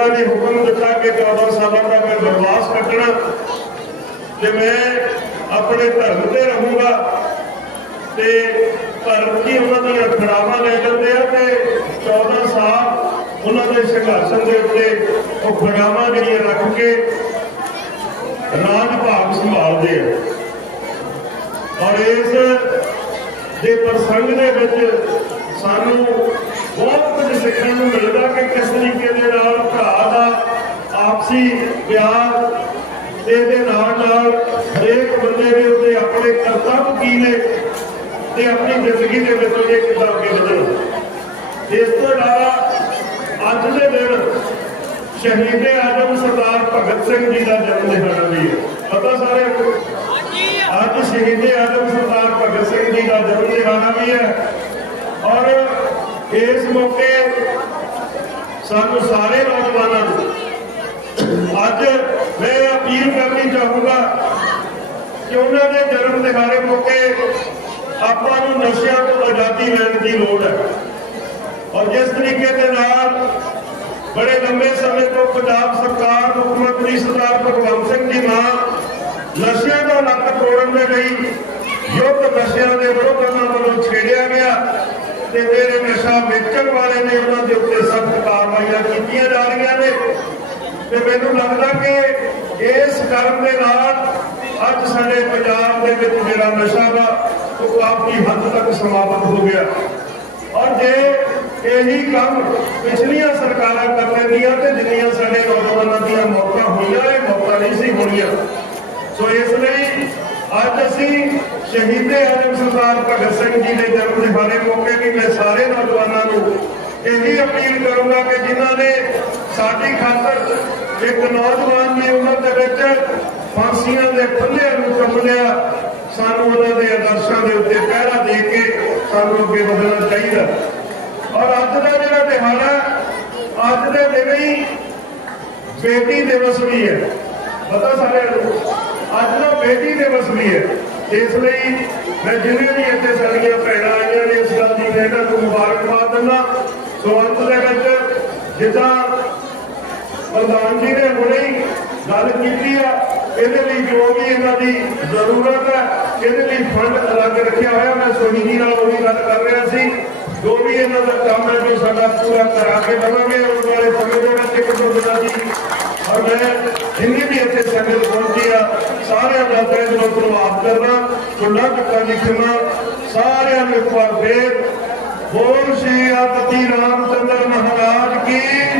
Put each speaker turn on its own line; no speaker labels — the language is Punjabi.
ਪਿਤਾ ਨੇ ਹੁਕਮ ਦਿੱਤਾ ਕਿ 14 ਸਾਲਾਂ ਦਾ ਮੈਂ ਬਨਵਾਸ ਕੱਟਣਾ। ਤੇ ਮੈਂ ਆਪਣੇ ਧਰਮ ਤੇ ਰਹੂੰਗਾ। ਤੇ ਧਰਮ ਕੀ ਉਹਨਾਂ ਦੀਆਂ ਖੜਾਵਾਂ ਲੈ ਜਾਂਦੇ ਆ ਤੇ 14 ਸਾਲ ਉਹਨਾਂ ਦੇ ਸੰਘਰਸ਼ਾਂ ਦੇ ਉੱਤੇ ਉਹ ਖੜਾਵਾਂ ਜਿਹੜੀਆਂ ਰੱਖ ਕੇ ਰਾਜ ਭਾਗ ਸੰਭਾਲਦੇ ਆ। ਔਰ ਇਸ ਦੇ ਪ੍ਰਸੰਗ ਦੇ ਵਿੱਚ ਸਾਨੂੰ ਬਹੁਤ ਕੁਝ ਸਿੱਖਣ ਨੂੰ ਮਿਲਦਾ ਕਿ ਕਿਸ ਤਰੀਕੇ ਦੇ ਨਾਲ ਭਰਾ ਦਾ ਆਪਸੀ ਪਿਆਰ ਤੇ ਇਹਦੇ ਨਾਲ ਨਾਲ ਹਰੇਕ ਬੰਦੇ ਦੇ ਉੱਤੇ ਆਪਣੇ ਕਰਤੱਵ ਕੀ ਨੇ ਤੇ ਆਪਣੀ ਜ਼ਿੰਦਗੀ ਦੇ ਵਿੱਚ ਇਹ ਕਿੱਦਾਂ ਅੱਗੇ ਵਧਣਾ। ਇਸ ਤੋਂ ਇਲਾਵਾ ਅੱਜ ਦੇ ਦਿਨ ਸ਼ਹੀਦੇ ਆਜ਼ਮ ਸਰਦਾਰ ਭਗਤ ਸਿੰਘ ਜੀ ਦਾ ਜਨਮ ਦਿਹਾੜਾ ਵੀ ਹੈ। ਪਤਾ ਸਾਰਿਆਂ ਨੂੰ ਅੱਜ ਸ਼ਹੀਦੇ ਆਜ਼ਮ ਸਰਦਾਰ ਭਗਤ ਸਿੰਘ ਜੀ ਦਾ ਜਨਮ ਦਿਹਾੜਾ ਵੀ ਹੈ। ਔਰ ਇਸ ਮੌਕੇ ਸਾਨੂੰ ਸਾਰੇ ਨੌਜਵਾਨਾਂ ਨੂੰ ਅੱਜ ਮੈਂ ਅਪੀਲ ਕਰਨੀ ਚਾਹੂੰਗਾ ਕਿ ਉਹਨਾਂ ਦੇ ਜਨਮ ਦਿਹਾੜੇ ਮੌਕੇ ਆਪਾਂ ਨੂੰ ਨਸ਼ਿਆਂ ਤੋਂ ਆਜ਼ਾਦੀ ਲੈਣ ਦੀ ਲੋੜ ਹੈ। ਔਰ ਜਿਸ ਤਰੀਕੇ ਦੇ ਨਾਲ ਬੜੇ ਲੰਬੇ ਸਮੇਂ ਤੋਂ ਪੰਜਾਬ ਸਰਕਾਰ, ਮੁੱਖ ਮੰਤਰੀ ਸਰਦਾਰ ਭਗਵੰਤ ਸਿੰਘ ਜੀ ਮਾਂ ਨਸ਼ਿਆਂ ਦਾ ਲੱਕ ਤੋੜਨ ਦੇ ਲਈ ਯੁੱਧ ਨਸ਼ਿਆਂ ਦੇ ਵਿਰੁੱਧ ਉਹਨਾਂ ਵੱਲੋਂ ਛੇੜਿਆ ਗਿਆ ਤੇ ਜਿਹੜੇ ਨਸ਼ਾ ਵੇਚਣ ਵਾਲੇ ਨੇ ਉਹਨਾਂ ਦੇ ਉੱਤੇ ਸਖਤ ਕਾਰਵਾਈਆਂ ਕੀਤੀਆਂ ਜਾ ਰਹੀਆਂ ਨੇ। ਤੇ ਮੈਨੂੰ ਲੱਗਦਾ ਕਿ ਇਸ ਕਰਨ ਦੇ ਨਾਲ ਅੱਜ ਸਾਡੇ ਪੰਜਾਬ ਦੇ ਵਿੱਚ ਜਿਹੜਾ ਨਸ਼ਾ ਵਾ, ਉਹ ਕਾਫੀ ਹੱਦ ਤੱਕ ਸਮਾਪਤ ਹੋ ਗਿਆ। ਔਰ ਜੇ ਇਹੀ ਕੰਮ ਪਿਛਲੀਆਂ ਸਰਕਾਰਾਂ ਕਰ ਲੈਂਦੀਆਂ ਤੇ ਜਿੰਨੀਆਂ ਸਾਡੇ ਨੌਜਵਾਨਾਂ ਦੀਆਂ ਮੌਤਾਂ ਹੋਈਆਂ, ਇਹ ਮੌਤਾਂ ਨਹੀਂ ਸੀ ਹੋਣੀਆਂ। ਸੋ ਇਸ ਲਈ ਅੱਜ ਅਸੀਂ ਸ਼ਹੀਦੇ ਆਜ਼ਮ ਸਰਦਾਰ ਭਗਤ ਸਿੰਘ ਜੀ ਦੇ ਜਨਮ ਦਿਹਾੜੇ ਮੌਕੇ ਵੀ ਮੈਂ ਸਾਰੇ ਨੌਜਵਾਨਾਂ ਨੂੰ ਇਹੀ ਅਪੀਲ ਕਰੂੰਗਾ ਕਿ ਜਿਨ੍ਹਾਂ ਨੇ ਸਾਡੀ ਖਾਤਰ ਇੱਕ ਨੌਜਵਾਨ ਦੀ ਉਮਰ ਦੇ ਵਿੱਚ ਫਾਂਸੀਆਂ ਦੇ ਫੱਲੇ ਨੂੰ ਚੁੰਮ ਸਾਨੂੰ ਉਹਨਾਂ ਦੇ ਆਦਰਸ਼ਾਂ ਦੇ ਉੱਤੇ ਪਹਿਰਾ ਦੇ ਕੇ ਸਾਨੂੰ ਅੱਗੇ ਵਧਣਾ ਚਾਹੀਦਾ। ਔਰ ਅੱਜ ਦਾ ਜਿਹੜਾ ਦਿਹਾੜਾ ਅੱਜ ਦੇ ਦਿਨ ਹੀ ਬੇਟੀ ਦਿਵਸ ਵੀ ਹੈ। ਪਤਾ ਸਾਰਿਆਂ ਨੂੰ, ਅੱਜ ਦਾ ਬੇਟੀ ਦਿਵਸ ਵੀ ਹੈ। ਇਸ ਲਈ ਮੈਂ ਜਿੰਨੇ ਵੀ ਇੱਥੇ ਸਾਡੀਆਂ ਭੈਣਾਂ ਆਈਆਂ ਨੇ, ਇਸ ਗੱਲ ਦੀ ਮੈਂ ਇਹਨਾਂ ਨੂੰ ਮੁਬਾਰਕਬਾਦ ਦਿੰਦਾ। ਸੋ ਅੰਤ ਦੇ ਵਿੱਚ ਜਿੱਦਾਂ ਪ੍ਰਧਾਨ ਜੀ ਨੇ ਹੁਣੇ ਗੱਲ ਕੀਤੀ ਆ, ਇਹਦੇ ਲਈ ਜੋ ਵੀ ਇਹਨਾਂ ਦੀ ਜ਼ਰੂਰਤ ਹੈ, ਇਹਦੇ ਲਈ ਫੰਡ ਅਲੱਗ ਰੱਖਿਆ ਹੋਇਆ, ਮੈਂ ਸੋਨੀ ਜੀ ਨਾਲ ਉਹ ਵੀ ਗੱਲ ਕਰ ਰਿਹਾ ਸੀ। ਜੋ ਵੀ ਇਹਨਾਂ ਦਾ ਕੰਮ ਹੈ ਜੋ ਸਾਡਾ ਪੂਰਾ ਕਰਾ ਕੇ ਦੇਵਾਂਗੇ ਉਹ ਵਾਲੇ ਸਮੇਂ ਦੇ ਵਿੱਚ ਇੱਕ ਦੋ ਦਿਨਾਂ ਔਰ ਮੈਂ ਜਿੰਨੀ ਵੀ ਇੱਥੇ ਸੰਗਤ ਪਹੁੰਚੀ ਆ, ਸਾਰਿਆਂ ਦਾ ਤਹਿ ਦਿਲੋਂ ਧੰਨਵਾਦ ਕਰਦਾ ਤੁਹਾਡਾ ਟੱਕਾ ਜੀ ਖਿਮਾ, ਸਾਰਿਆਂ ਨੂੰ ਇੱਕ ਵਾਰ ਫੇਰ ਬੋਲ ਸ਼੍ਰੀ ਆਪਤੀ ਰਾਮਚੰਦਰ ਮਹਾਰਾਜ ਕੀ